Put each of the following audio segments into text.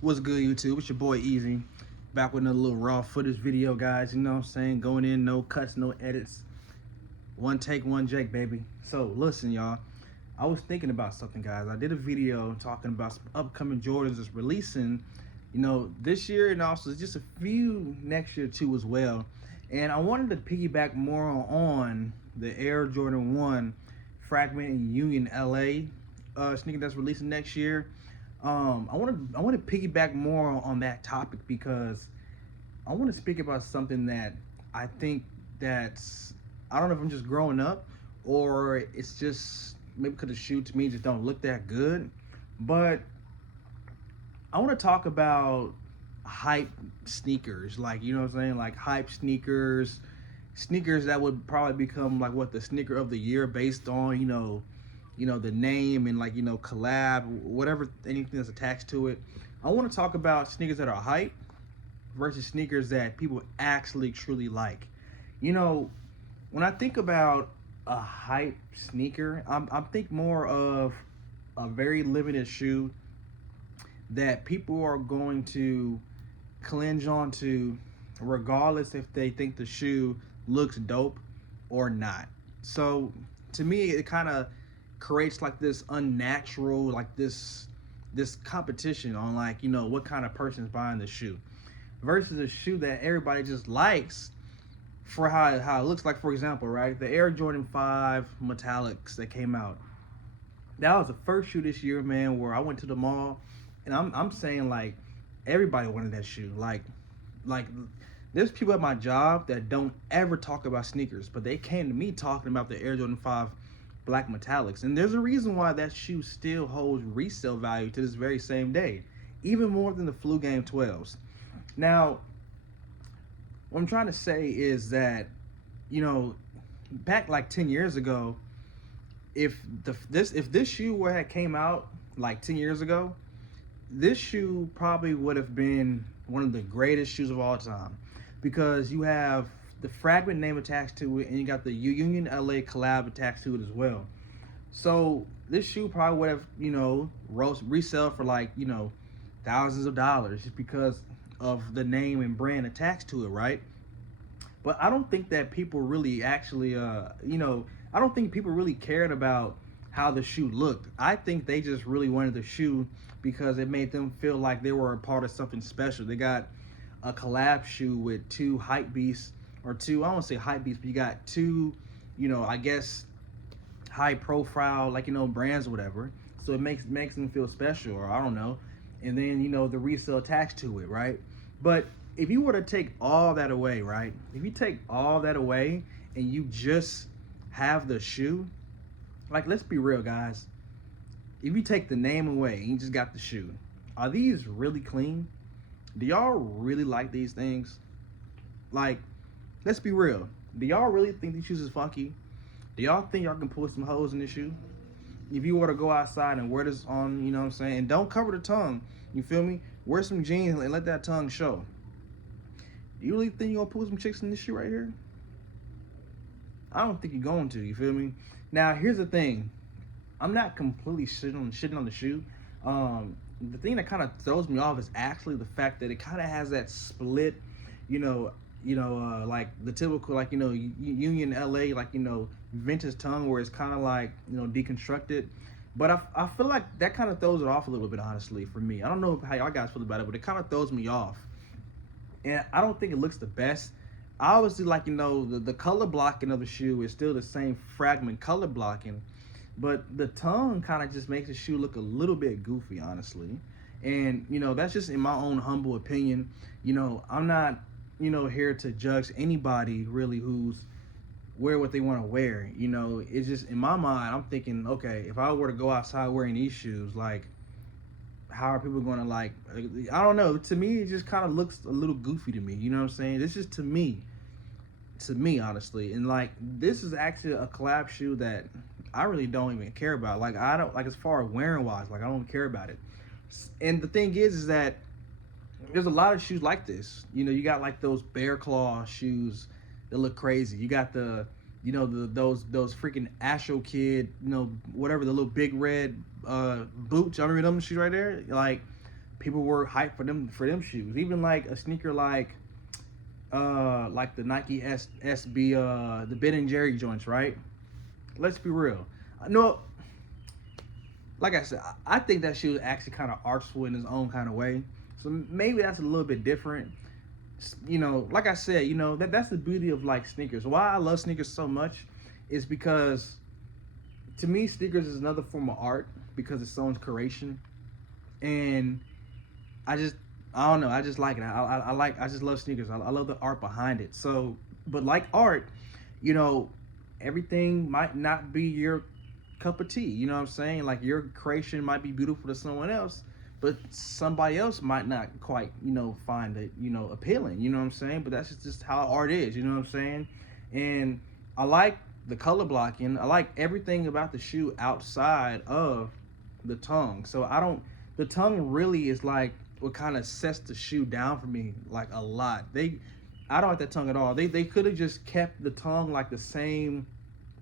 What's good, YouTube? It's your boy Easy, back with another little raw footage video, guys. You know what I'm saying? Going in, no cuts, no edits. One take, one Jake, baby. So, listen, y'all. I was thinking about something, guys. I did a video talking about some upcoming Jordans that's releasing, this year and also just a few next year, too, as well. And I wanted to piggyback more on the Air Jordan 1 Fragment and Union LA sneaker that's releasing next year. I want to piggyback more on that topic because I want to speak about something that I think that's, I don't know if I'm just growing up or it's just maybe because the shoe to me just don't look that good, but I want to talk about hype sneakers, like, you know what I'm saying, like hype sneakers that would probably become like what the sneaker of the year based on the name and, like, collab, whatever, anything that's attached to it. I want to talk about sneakers that are hype versus sneakers that people actually truly like. You know, when I think about a hype sneaker, I think more of a very limited shoe that people are going to clinch onto regardless if they think the shoe looks dope or not. So to me, it kind of creates like this unnatural, like this competition on, like, what kind of person's buying the shoe versus a shoe that everybody just likes for how it looks. Like, for example, right, the Air Jordan 5 metallics that came out, that was the first shoe this year, man, where I went to the mall and I'm saying, like, everybody wanted that shoe. Like there's people at my job that don't ever talk about sneakers, but they came to me talking about the Air Jordan 5 black metallics. And there's a reason why that shoe still holds resale value to this very same day, even more than the Flu Game 12s. Now, what I'm trying to say is that, back like 10 years ago, if this shoe had came out like 10 years ago, this shoe probably would have been one of the greatest shoes of all time, because you have the Fragment name attached to it and you got the Union LA collab attached to it as well. So this shoe probably would have, resell for, like, thousands of dollars just because of the name and brand attached to it, right? But I don't think that people really actually, I don't think people really cared about how the shoe looked. I think they just really wanted the shoe because it made them feel like they were a part of something special. They got a collab shoe with two hype beasts, or two, I don't want to say hype beasts, but you got two, I guess, high profile, like, brands or whatever. So it makes them feel special, or I don't know. And then, the resale attached to it, right? But if you were to take all that away, right? If you take all that away and you just have the shoe, like, let's be real, guys. If you take the name away and you just got the shoe, are these really clean? Do y'all really like these things? Like, let's be real. Do y'all really think these shoes is funky? Do y'all think y'all can pull some holes in this shoe? If you were to go outside and wear this on, you know what I'm saying, and don't cover the tongue, you feel me? Wear some jeans and let that tongue show. Do you really think you're gonna pull some chicks in this shoe right here? I don't think you're going to, you feel me? Now, here's the thing. I'm not completely shitting on the shoe. The thing that kind of throws me off is actually the fact that it kind of has that split, like the typical, like, Union LA, like, vintage tongue, where it's kind of like, deconstructed. But I feel like that kind of throws it off a little bit, honestly, for me. I don't know how y'all guys feel about it, but it kind of throws me off. And I don't think it looks the best. I obviously, like, the color blocking of the shoe is still the same Fragment color blocking, but the tongue kind of just makes the shoe look a little bit goofy, honestly. And, that's just in my own humble opinion. I'm not, here to judge anybody really who's wear what they want to wear. It's just, in my mind, I'm thinking, okay, if I were to go outside wearing these shoes, like, how are people going to, like, I don't know. To me, it just kind of looks a little goofy to me. You know what I'm saying? This is to me, honestly. And, like, this is actually a collab shoe that I really don't even care about. Like, I don't, like, as far as wearing wise, like, I don't care about it. And the thing is that there's a lot of shoes like this. You got, like, those bear claw shoes that look crazy. You got the, those freaking Astro Kid, whatever, the little big red boots. I remember them shoes right there. Like, people were hyped for them shoes. Even like a sneaker like the Nike SB the Ben and Jerry joints, right? Let's be real. No, like I said, I think that shoe is actually kind of artful in its own kind of way. So maybe that's a little bit different. You know, like I said, you know, that's the beauty of like sneakers. Why I love sneakers so much is because to me sneakers is another form of art because it's someone's creation. And I just I don't know, I just like it. I just love sneakers. I love the art behind it. So but like art, you know, everything might not be your cup of tea. You know what I'm saying? Like your creation might be beautiful to someone else, but somebody else might not quite, you know, find it, you know, appealing. You know what I'm saying? But that's just how art is. You know what I'm saying? And I like the color blocking. I like everything about the shoe outside of the tongue. So I don't. The tongue really is like what kind of sets the shoe down for me like a lot. I don't like that tongue at all. They could have just kept the tongue like the same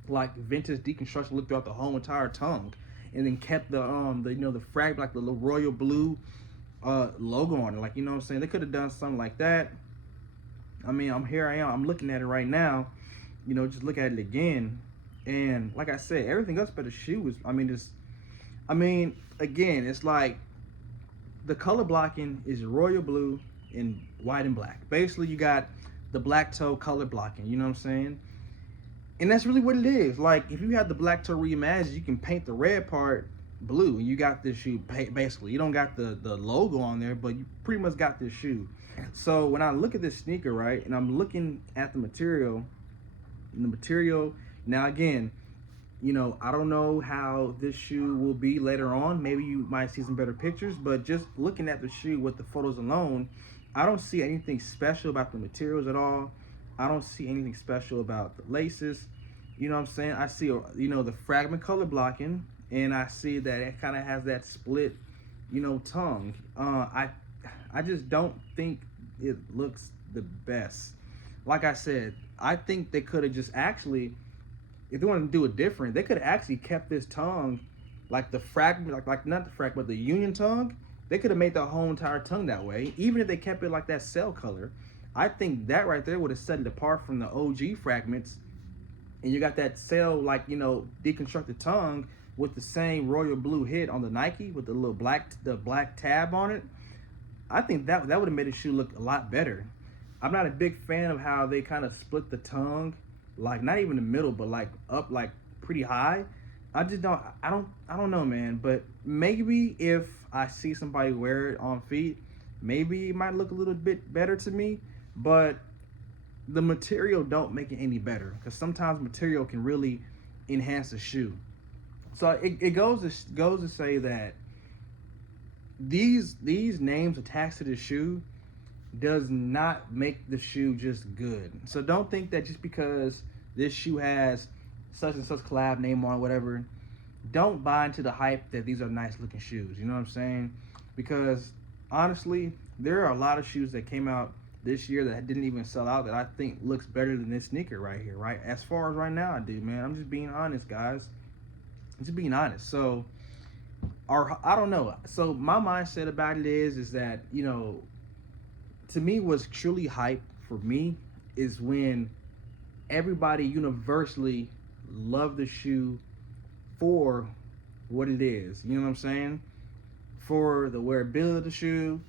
like vintage deconstruction look throughout the whole entire tongue, and then kept the you know the frag like the little royal blue logo on it. Like, you know what I'm saying? They could have done something like that. I mean, I'm looking at it right now. You know, just look at it again, and like I said, everything else but the shoe is. I mean, again, it's like the color blocking is royal blue and white and black. Basically, you got the black toe color blocking. You know what I'm saying? And that's really what it is. Like, if you have the black toe reimagined, you can paint the red part blue, and you got this shoe. Basically, you don't got the logo on there, but you pretty much got this shoe. So when I look at this sneaker, right, and I'm looking at the material, now again, you know, I don't know how this shoe will be later on. Maybe you might see some better pictures, but just looking at the shoe with the photos alone, I don't see anything special about the materials at all. I don't see anything special about the laces. You know what I'm saying? I see, you know, the fragment color blocking, and I see that it kind of has that split, you know, tongue. I just don't think it looks the best. Like I said, I think they could have just actually, if they wanted to do it different, they could have actually kept this tongue like the fragment, like not the fragment, but the union tongue. They could have made the whole entire tongue that way, even if they kept it like that cell color. I think that right there would have set it apart from the OG fragments. And you got that cell, like, you know, deconstructed tongue with the same royal blue hit on the Nike with the little black tab on it. I think that would have made the shoe look a lot better. I'm not a big fan of how they kind of split the tongue, like not even the middle, but like up like pretty high. I don't know, man. But maybe if I see somebody wear it on feet, maybe it might look a little bit better to me. But the material don't make it any better, because sometimes material can really enhance a shoe. So it goes to say that these names attached to the shoe does not make the shoe just good. So don't think that just because this shoe has such and such collab name on it, whatever, don't buy into the hype that these are nice looking shoes. You know what I'm saying? Because honestly, there are a lot of shoes that came out this year that didn't even sell out that I think looks better than this sneaker right here, right? As far as right now, I do, man. I'm just being honest, guys. I'm just being honest. So, or I don't know. So my mindset about it is that, you know, to me, what's truly hype for me is when everybody universally love the shoe for what it is. You know what I'm saying? For the wearability of the shoe,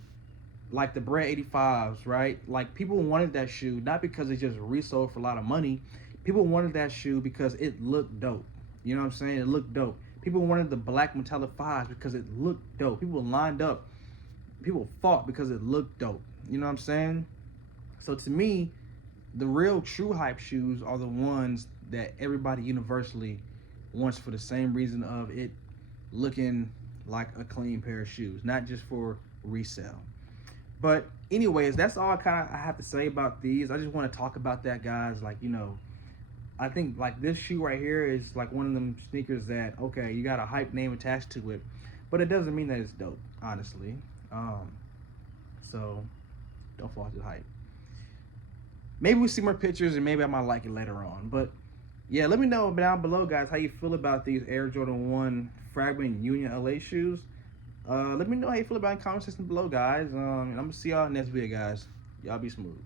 like the Brand 85s, right? Like, people wanted that shoe not because it just resold for a lot of money. People wanted that shoe because it looked dope. You know what I'm saying? It looked dope. People wanted the black metallic 5s because it looked dope. People lined up. People fought because it looked dope. You know what I'm saying? So to me, the real true hype shoes are the ones that everybody universally wants for the same reason of it looking like a clean pair of shoes, not just for resale. But anyways, that's all I have to say about these. I just want to talk about that, guys. Like, you know, I think like this shoe right here is like one of them sneakers that, okay, you got a hype name attached to it, but it doesn't mean that it's dope, honestly. So don't fall to the hype. Maybe we'll see more pictures and maybe I might like it later on. But yeah, let me know down below, guys, how you feel about these Air Jordan 1 Fragment Union LA shoes. Let me know how you feel about it in the comment section below, guys. And I'm gonna see y'all in the next video, guys. Y'all be smooth.